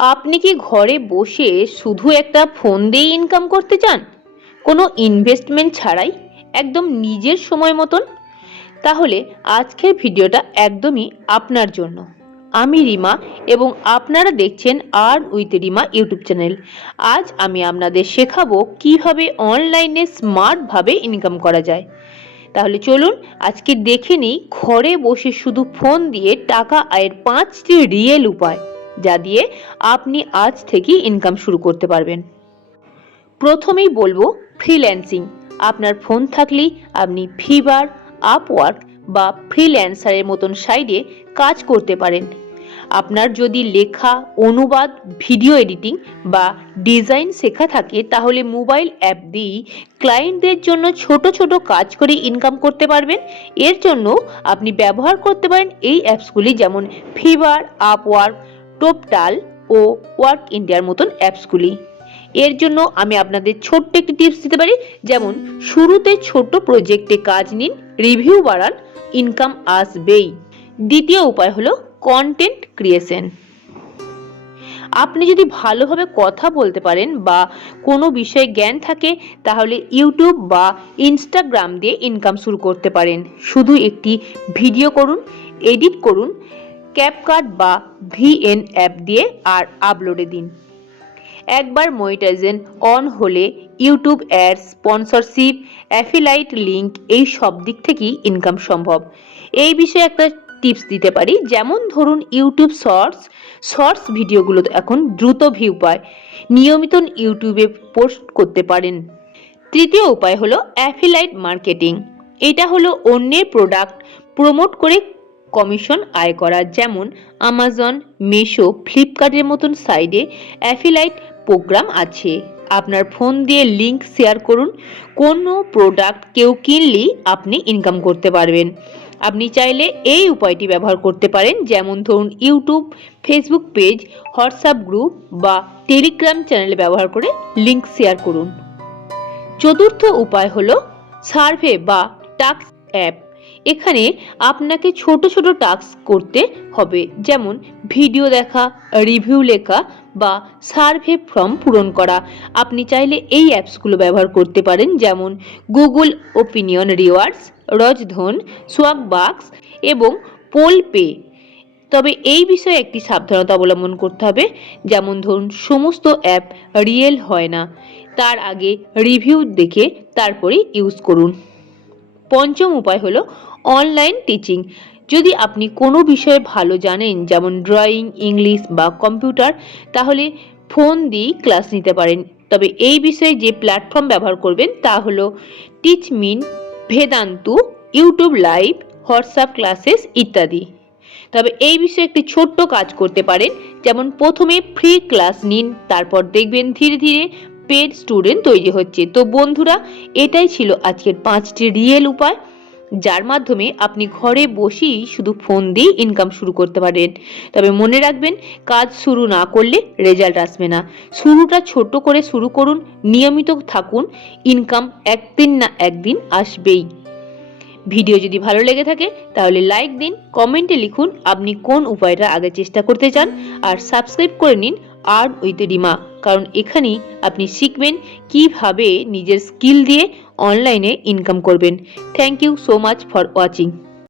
আপনি কি ঘরে বসে শুধু একটা ফোন দিয়ে ইনকাম করতে চান, কোনো ইনভেস্টমেন্ট ছাড়াই, একদম নিজের সময় মতন? তাহলে আজকের ভিডিওটা একদমই আপনার জন্য। আমি রিমা এবং আপনারা দেখছেন earn with Rima YouTube channel. আজ আমি আপনাদের শেখাবো কিভাবে অনলাইনে স্মার্টভাবে ইনকাম করা যায়। তাহলে চলুন আজকে দেখে নিই ঘরে বসে শুধু ফোন দিয়ে টাকা আয়ের 5টি রিয়েল উপায়, যা দিয়ে আপনি আজ থেকেই ইনকাম শুরু করতে পারবেন। প্রথমেই বলবো ফ্রিল্যান্সিং। আপনার ফোন থাকলেই আপনি ফিভার, আপওয়ার্ক বা ফ্রিল্যান্সারের মতন সাইটে কাজ করতে পারেন। আপনার যদি লেখা, অনুবাদ, ভিডিও এডিটিং বা ডিজাইন শেখা থাকে তাহলে মোবাইল অ্যাপ দিয়েই ক্লায়েন্টদের জন্য ছোট ছোট কাজ করে ইনকাম করতে পারবেন। এর জন্য আপনি ব্যবহার করতে পারেন এই অ্যাপসগুলি, যেমন ফিভার, আপওয়ার্ক, টোপটাল ও ওয়ার্ক ইন্ডিয়ার মতন অ্যাপসগুলি। এর জন্য আমি আপনাদের ছোট্ট একটি টিপস দিতে পারি, যেমন শুরুতে ছোট প্রজেক্টে কাজ নিন, রিভিউ বাড়ান, ইনকাম আসবেই। দ্বিতীয় উপায় হলো কন্টেন্ট ক্রিয়েশন। আপনি যদি ভালোভাবে কথা বলতে পারেন বা কোনো বিষয়ে জ্ঞান থাকে তাহলে ইউটিউব বা ইনস্টাগ্রাম দিয়ে ইনকাম শুরু করতে পারেন। শুধু একটি ভিডিও করুন, এডিট করুন ক্যাপকাট বা ভিএন অ্যাপ দিয়ে আর আপলোডে দিন। একবার মনিটাইজেশন অন হলে ইউটিউব অ্যাডস, স্পন্সরশিপ, অ্যাফিলাইট লিঙ্ক এই সব দিক থেকেই ইনকাম সম্ভব। এই বিষয়ে একটা টিপস দিতে পারি, যেমন ধরুন ইউটিউব শর্টস ভিডিওগুলো এখন দ্রুত ভিউ পায়, নিয়মিত ইউটিউবে পোস্ট করতে পারেন। তৃতীয় উপায় হলো অ্যাফিলাইট মার্কেটিং। এটা হলো অন্যের প্রোডাক্ট প্রমোট করে কমিশন আয় করা, যেমন আমাজন, মিশো, ফ্লিপকার্টের মতন সাইটে অ্যাফিলাইট প্রোগ্রাম আছে। আপনার ফোন দিয়ে লিংক শেয়ার করুন, কোনো প্রোডাক্ট কেউ কিনলেই আপনি ইনকাম করতে পারবেন। আপনি চাইলে এই উপায়টি ব্যবহার করতে পারেন, যেমন ধরুন YouTube, Facebook page, WhatsApp group বা টেলিগ্রাম চ্যানেল ব্যবহার করে লিংক শেয়ার করুন। চতুর্থ উপায় হলো সার্ভে বা টাস্ক অ্যাপ। এখানে আপনাকে ছোট ছোট টাস্ক করতে হবে, যেমন ভিডিও দেখা, রিভিউ লেখা বা সার্ভে ফর্ম পূরণ করা। আপনি চাইলে এই অ্যাপসগুলো ব্যবহার করতে পারেন, যেমন গুগল ওপিনিয়ন রিওয়ার্ডস, রজধন, সোয়াগবাক্স এবং পোল পে। তবে এই বিষয়ে একটি সাবধানতা অবলম্বন করতে হবে, যেমন ধরুন সমস্ত অ্যাপ রিয়েল হয় না, তার আগে রিভিউ দেখে তারপরে ইউজ করুন। পঞ্চম উপায় হলো অনলাইন টিচিং। যদি আপনি কোনো বিষয়ে ভালো জানেন, যেমন ড্রয়িং, ইংলিশ বা কম্পিউটার, তাহলে ফোন দিয়েই ক্লাস নিতে পারেন। তবে এই বিষয়ে যে প্ল্যাটফর্ম ব্যবহার করবেন তা হলো টিচমিন, ভেদান্তু, ইউটিউব লাইভ, হোয়াটসঅ্যাপ ক্লাসেস ইত্যাদি। তবে এই বিষয়ে একটি ছোট্ট কাজ করতে পারেন, যেমন প্রথমে ফ্রি ক্লাস নিন, তারপর দেখবেন ধীরে ধীরে পেড স্টুডেন্ট তৈরি হচ্ছে। তো বন্ধুরা, এটাই ছিল আজকের 5টি রিয়েল উপায়, যার মাধ্যমে আপনি ঘরে বসেই শুধু ফোন দিয়ে ইনকাম শুরু করতে পারেন। তবে মনে রাখবেন, কাজ শুরু না করলে রেজাল্ট আসবে না। শুরুটা ছোট করে শুরু করুন, নিয়মিত থাকুন, ইনকাম একদিন না একদিন আসবেই। ভিডিও যদি ভালো লেগে থাকে তাহলে লাইক দিন, কমেন্টে লিখুন আপনি কোন উপায়টা আগে চেষ্টা করতে চান, আর সাবস্ক্রাইব করে নিন আর্ন উইথ রিমা, কারণ এখানেই আপনি শিখবেন কিভাবে নিজের স্কিল দিয়ে অনলাইনে ইনকাম করবেন। Thank you so much for watching.